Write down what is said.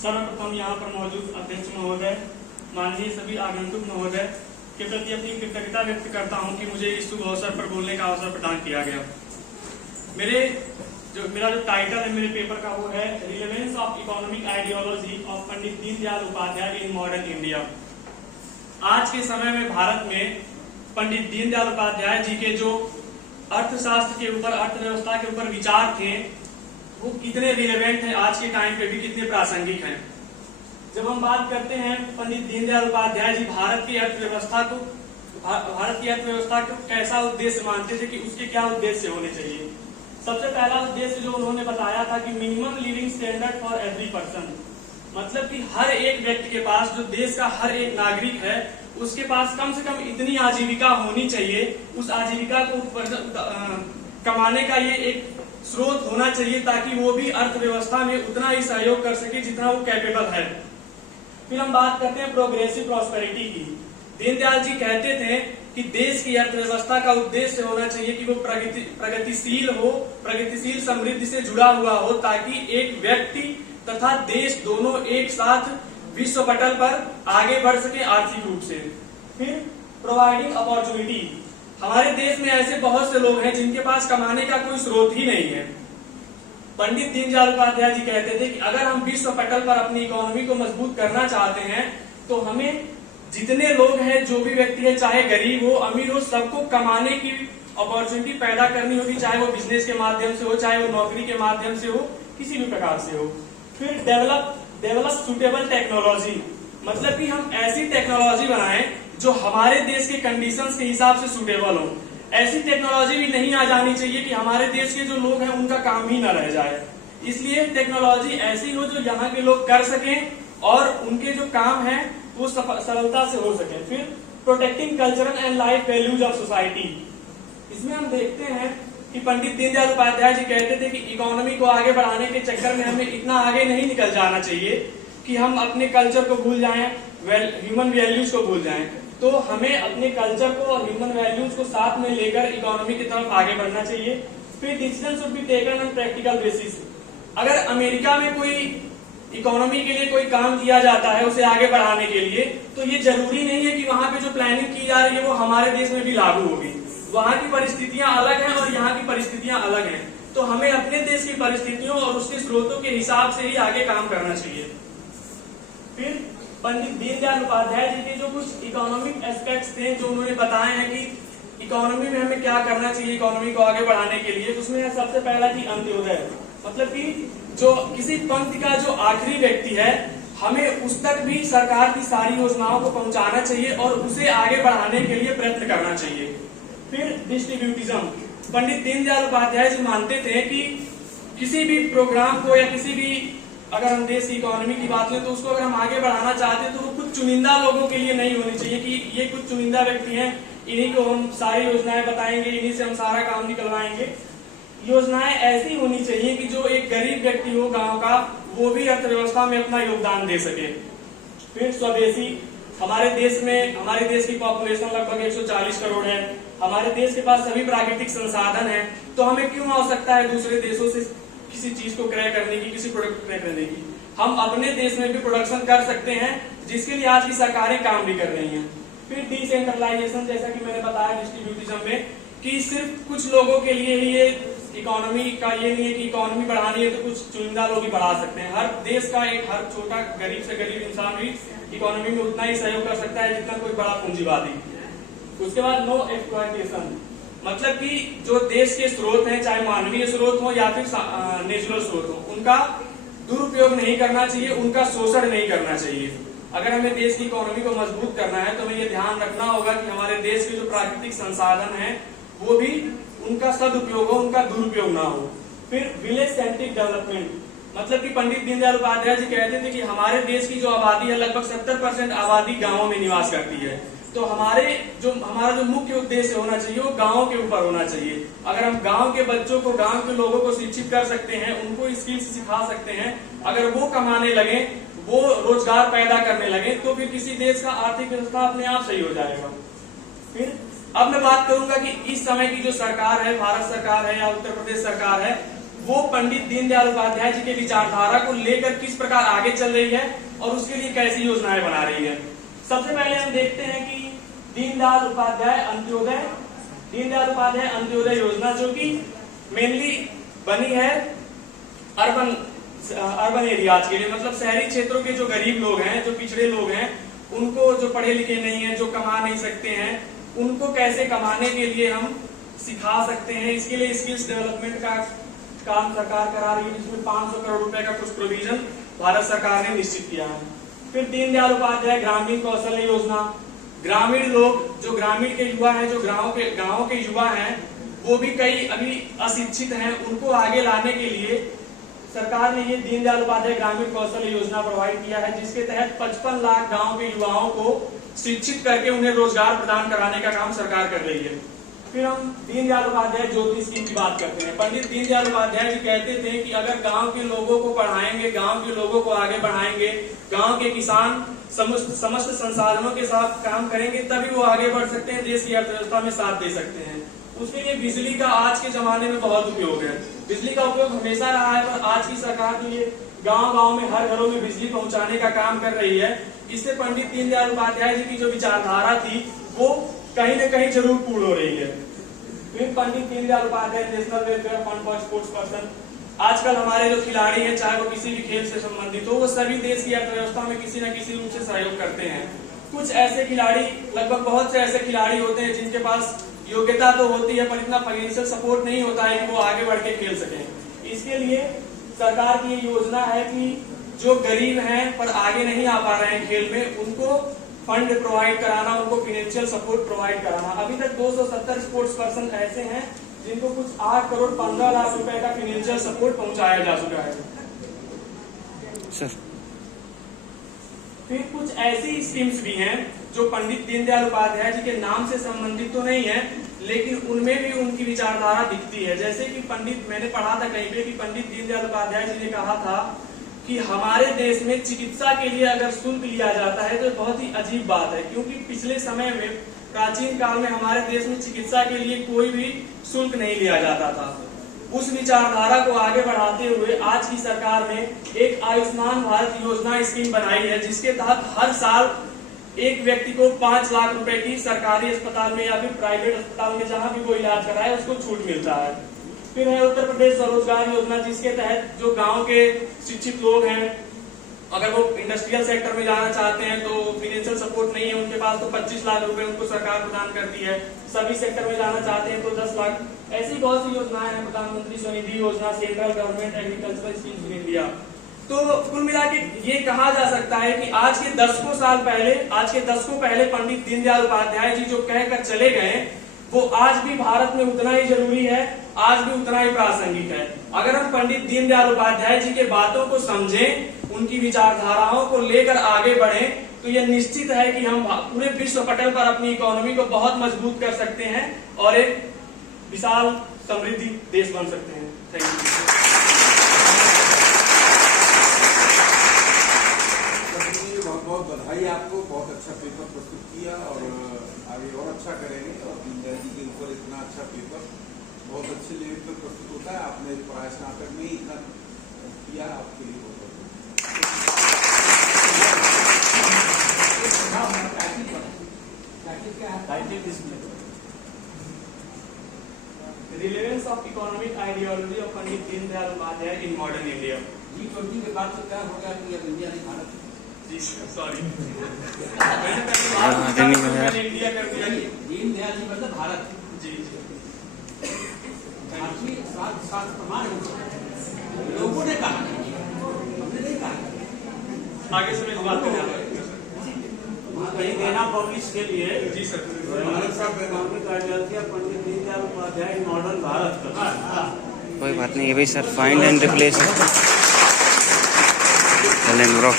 सर्वप्रथम यहाँ पर मौजूद अध्यक्ष महोदय, माननीय सभी आगंतुक महोदय के प्रति अपनी कृतज्ञता व्यक्त करता हूँ कि मुझे इस शुभ अवसर पर बोलने का अवसर प्रदान किया गया। मेरा जो टाइटल है मेरे पेपर का वो है relevance of economic ideology of Pandit Deendayal Upadhyay in modern India. आज के समय में भारत में पंडित दीनदयाल उपाध्याय जी के जो अर्थशास्त्र के ऊपर, अर्थव्यवस्था के ऊपर विचार थे वो कितने रिलेवेंट है, आज के टाइम पे भी कितने प्रासंगिक हैं। जब हम बात करते हैं पंडित दीनदयाल उपाध्याय जी भारत की अर्थव्यवस्था को कैसा उद्देश्य मानते थे कि उसके क्या उद्देश्य होने चाहिए। सबसे पहला उद्देश्य जो उन्होंने बताया था कि minimum living standard for every person, मतलब कि हर एक व्यक्ति के पास, जो देश का हर एक नागरिक है उसके पास कम से कम इतनी आजीविका होनी चाहिए, उस आजीविका को कमाने का ये एक स्रोत होना चाहिए ताकि वो भी अर्थव्यवस्था में उतना ही सहयोग कर सके जितना वो कैपेबल है। फिर हम बात करते हैं प्रोग्रेसिव प्रॉस्पेरिटी की। दीनदयाल जी कहते थे कि देश की अर्थव्यवस्था का उद्देश्य होना चाहिए कि वो प्रगतिशील हो, प्रगतिशील समृद्धि से जुड़ा हुआ हो, ताकि एक व्यक्ति तथा देश दोनों एक साथ विश्व पटल पर आगे बढ़ सके आर्थिक रूप से। फिर प्रोवाइडिंग अपॉर्चुनिटी, हमारे देश में ऐसे बहुत से लोग हैं जिनके पास कमाने का कोई स्रोत ही नहीं है। पंडित दीनदयाल उपाध्याय जी कहते थे कि अगर हम विश्व पटल पर अपनी इकोनॉमी को मजबूत करना चाहते हैं तो हमें जितने लोग हैं, जो भी व्यक्ति है, चाहे गरीब हो अमीर हो, सबको कमाने की अपॉर्चुनिटी पैदा करनी होगी, चाहे वो बिजनेस के माध्यम से हो, चाहे वो नौकरी के माध्यम से हो, किसी भी प्रकार से हो। फिर डेवलप सुटेबल टेक्नोलॉजी, मतलब कि हम ऐसी टेक्नोलॉजी बनाएं जो हमारे देश के कंडीशंस के हिसाब से सुटेबल हो। ऐसी टेक्नोलॉजी भी नहीं आ जानी चाहिए कि हमारे देश के जो लोग हैं उनका काम ही न रह जाए। इसलिए टेक्नोलॉजी ऐसी हो जो यहाँ के लोग कर सकें और उनके जो काम है वो सरलता से हो सके। फिर protecting cultural and life values of society, इसमें हम देखते हैं कि पंडित दीनदयाल उपाध्याय जी कहते थे कि इकोनॉमी को आगे बढ़ाने के चक्कर में हमें इतना आगे नहीं निकल जाना चाहिए कि हम अपने कल्चर को भूल जाएं, ह्यूमन वैल्यूज को भूल जाएं। तो हमें अपने कल्चर को और ह्यूमन वैल्यूज को साथ में लेकर इकोनॉमी की तरफ आगे बढ़ना चाहिए। फिर decision should be taken on practical basis, अगर अमेरिका में कोई इकोनॉमी के लिए कोई काम किया जाता है उसे आगे बढ़ाने के लिए, तो ये जरूरी नहीं है कि वहां पे जो प्लानिंग की जा रही है वो हमारे देश में भी लागू होगी। वहां की परिस्थितियां अलग हैं और यहाँ की परिस्थितियां अलग हैं, तो हमें अपने देश की परिस्थितियों और उसके स्रोतों के हिसाब से ही आगे काम करना चाहिए। फिर पंडित दीनदयाल उपाध्याय जी के जो कुछ इकोनॉमिक एस्पेक्ट्स थे जो उन्होंने बताए हैं कि इकोनॉमी में हमें क्या करना चाहिए इकोनॉमी को आगे बढ़ाने के लिए, तो उसमें सबसे पहला कि अंत्योदय, मतलब कि जो किसी पंक्ति का जो आखिरी व्यक्ति है हमें उस तक भी सरकार की सारी योजनाओं को पहुंचाना चाहिए और उसे आगे बढ़ाने के लिए प्रयत्न करना चाहिए। फिर डिस्ट्रीब्यूटिज्म, पंडित दीनदयाल उपाध्याय जी मानते थे कि किसी भी प्रोग्राम को या किसी भी, अगर हम देश की इकोनॉमी की बात करें तो उसको अगर हम आगे बढ़ाना चाहते हैं तो वो कुछ चुनिंदा लोगों के लिए नहीं होनी चाहिए कि ये कुछ चुनिंदा व्यक्ति हैं, इन्हीं को हम सारी योजनाएं बताएंगे, इन्हीं से हम सारा काम निकलवाएंगे। योजनाएं ऐसी होनी चाहिए कि जो एक गरीब व्यक्ति हो गांव का, वो भी अर्थव्यवस्था में अपना योगदान दे सके। फिर स्वदेशी, हमारे देश की पॉपुलेशन लगभग 140 करोड़ है, हमारे देश के पास सभी प्राकृतिक संसाधन है, तो हमें क्यों आवश्यकता है दूसरे देशों से किसी चीज को क्रय करने की, किसी प्रोडक्ट को क्रय करने की। हम अपने देश में भी प्रोडक्शन कर सकते हैं जिसके लिए आज की सरकारें काम भी कर रही हैं। फिर डिसेंट्रलाइजेशन, जैसा कि मैंने बताया डिस्ट्रीब्यूटिज्म में, कि सिर्फ कुछ लोगों के लिए ही ये इकोनॉमी का ये नहीं है कि इकोनॉमी बढ़ानी है तो कुछ चुनिंदा लोग ही बढ़ा सकते हैं। हर देश का हर छोटा गरीब से गरीब इंसान भी इकोनॉमी में उतना ही सहयोग कर सकता है जितना कोई बड़ा पूंजीवादी। उसके बाद नो एक्सप्लॉयटेशन, मतलब कि जो देश के स्रोत हैं, चाहे मानवीय स्रोत हो या फिर नेचुरल स्रोत हो, उनका दुरुपयोग नहीं करना चाहिए, उनका शोषण नहीं करना चाहिए। अगर हमें देश की इकोनॉमी को मजबूत करना है तो हमें ये ध्यान रखना होगा कि हमारे देश के जो प्राकृतिक संसाधन हैं वो भी उनका सदुपयोग हो, उनका दुरुपयोग ना हो। फिर विलेज सेंट्रिक डेवलपमेंट, मतलब कि पंडित दीनदयाल उपाध्याय जी कहते थे कि हमारे देश की जो आबादी है लगभग 70% आबादी गाँवों में निवास करती है, तो हमारा जो मुख्य उद्देश्य होना चाहिए वो गांव के ऊपर होना चाहिए। अगर हम गांव के बच्चों को, गांव के लोगों को शिक्षित कर सकते हैं, उनको स्किल्स सिखा सकते हैं, अगर वो कमाने लगे, वो रोजगार पैदा करने लगे, तो फिर किसी देश का आर्थिक व्यवस्था अपने आप सही हो जाएगा। फिर अब मैं बात करूंगा कि इस समय की जो सरकार है, भारत सरकार है या उत्तर प्रदेश सरकार है, वो पंडित दीनदयाल उपाध्याय जी के विचारधारा को लेकर किस प्रकार आगे चल रही है और उसके लिए कैसी योजनाएं बना रही है। सबसे पहले हम देखते हैं कि दीनदयाल उपाध्याय अंत्योदय योजना, जो कि मेनली बनी है अर्बन एरियाज के लिए, मतलब शहरी क्षेत्रों के जो गरीब लोग हैं, जो पिछड़े लोग हैं, उनको, जो पढ़े लिखे नहीं हैं, जो कमा नहीं सकते हैं, उनको कैसे कमाने के लिए हम सिखा सकते हैं। इसके लिए स्किल्स डेवलपमेंट का काम सरकार करा रही है, जिसमें 500 करोड़ रुपए का कुछ प्रोविजन भारत सरकार ने निश्चित किया है। फिर दीनदयाल उपाध्याय ग्रामीण कौशल्य योजना, ग्रामीण लोग, जो ग्रामीण के युवा हैं, जो गाँव के युवा हैं, वो भी कई अभी अशिक्षित हैं, उनको आगे लाने के लिए सरकार ने ये दीनदयाल उपाध्याय ग्रामीण कौशल्य योजना प्रोवाइड किया है, जिसके तहत 55 लाख गांव के युवाओं को शिक्षित करके उन्हें रोजगार प्रदान कराने का काम सरकार कर रही है। फिर हम दीनदयाल उपाध्याय ज्योति स्कीम की बात करते हैं। पंडित दीनदयाल उपाध्याय जी कहते थे कि अगर गांव के लोगों को पढ़ाएंगे, गांव के लोगों को आगे बढ़ाएंगे, गांव के किसान समस्त संसाधनों के साथ काम करेंगे, तभी वो आगे बढ़ सकते हैं, देश की अर्थव्यवस्था में साथ दे सकते हैं। उसके लिए बिजली का आज के जमाने में बहुत उपयोग है। बिजली का उपयोग हमेशा रहा है, पर आज की सरकार जो ये गांव में हर घरों में बिजली पहुंचाने का काम कर रही है, इससे पंडित दीनदयाल उपाध्याय जी की जो विचारधारा थी वो कहीं न कहीं जरूर पूर्ण हो रही है। फिर Pandit Deendayal Upadhyay national welfare fund for sports person, आजकल हमारे जो खिलाड़ी हैं, चाहे वो किसी भी खेल से संबंधित हो, वो सभी देश की अर्थव्यवस्था में किसी न किसी रूप से सहयोग करते हैं। कुछ ऐसे खिलाड़ी, लगभग बहुत से ऐसे खिलाड़ी होते हैं जिनके पास योग्यता तो होती है, पर इतना फाइनेंशियल सपोर्ट नहीं होता है कि वो आगे बढ़ के खेल सकें। इसके लिए सरकार की ये योजना है कि जो गरीब हैं पर आगे नहीं आ पा रहे हैं खेल में, उनको फंड प्रोवाइड कराना, उनको फाइनेंशियल सपोर्ट प्रोवाइड कराना। अभी तक 270 स्पोर्ट्स पर्सन ऐसे हैं जिनको कुछ 8 करोड़ 15 लाख रुपए का फाइनेंशियल सपोर्ट पहुंचाया जा चुका है। फिर कुछ ऐसी स्कीम्स भी हैं जो पंडित दीनदयाल उपाध्याय जी के नाम से संबंधित तो नहीं है, लेकिन उनमें भी उनकी विचारधारा दिखती है। जैसे कि मैंने पढ़ा था कहीं पे कि पंडित दीनदयाल उपाध्याय जी ने कहा था कि हमारे देश में चिकित्सा के लिए अगर शुल्क लिया जाता है तो बहुत ही अजीब बात है, क्योंकि पिछले समय में, प्राचीन काल में हमारे देश में चिकित्सा के लिए कोई भी शुल्क नहीं लिया जाता था। उस विचारधारा को आगे बढ़ाते हुए आज की सरकार ने एक आयुष्मान भारत योजना स्कीम बनाई है, जिसके तहत हर साल एक व्यक्ति को 5 लाख रुपए की सरकारी अस्पताल में या फिर प्राइवेट अस्पताल में जहां भी वो इलाज कराए उसको छूट मिलता है। फिर है उत्तर प्रदेश स्वरोजगार योजना, जिसके तहत जो गांव के शिक्षित लोग हैं, अगर वो इंडस्ट्रियल सेक्टर में जाना चाहते हैं तो फाइनेंशियल सपोर्ट नहीं है उनके पास, तो 25 लाख रुपए उनको सरकार प्रदान करती है। सभी सेक्टर में जाना चाहते हैं तो 10 लाख। ऐसी बहुत सी योजनाएं हैं, प्रधानमंत्री स्वनिधि योजना, central government agricultural scheme in India. तो कुल मिला के ये कहा जा सकता है कि आज के दशकों पहले पंडित दीनदयाल उपाध्याय जी जो कहकर चले गए, वो आज भी भारत में उतना ही जरूरी है, आज भी उतना ही प्रासंगिक है। अगर हम पंडित दीनदयाल उपाध्याय जी के बातों को समझें, उनकी विचारधाराओं को लेकर आगे बढ़ें, तो यह निश्चित है कि हम पूरे विश्व पटल पर अपनी इकोनॉमी को बहुत मजबूत कर सकते हैं और एक विशाल समृद्धि देश बन सकते हैं। Thank you. बहुत बधाई आपको, बहुत अच्छा पेपर प्रस्तुत किया और आगे और अच्छा करेंगे। और दीनदयाल जी के ऊपर इतना अच्छा पेपर बहुत अच्छे लेवल पर प्रस्तुत होता है। आपने पढ़ाई स्नातक में ही इतना किया, आपके लिए बहुत relevance of economic ideology of Pandit Deendayal Upadhyay in modern India. G20 के बाद तो क्या हो गया कि अब इंडिया नहीं भारत। जी सॉरी, मैंने इंडिया कर दिया। दीनदयाल जी मतलब भारत। जी भारतीय शास्त्र प्रमाण लोगों ने कहा, हमने नहीं कहा। आगे से मैं बात करना कहीं देना पब्लिश के लिए। जी सर। भारत साहब इकोनॉमिक आइडियोलॉजी पंडित दीनदयाल उपाध्याय मॉडर्न भारत का। कोई बात नहीं है भाई सर, फाइंड एंड रिप्लेस। चलें ब्रो।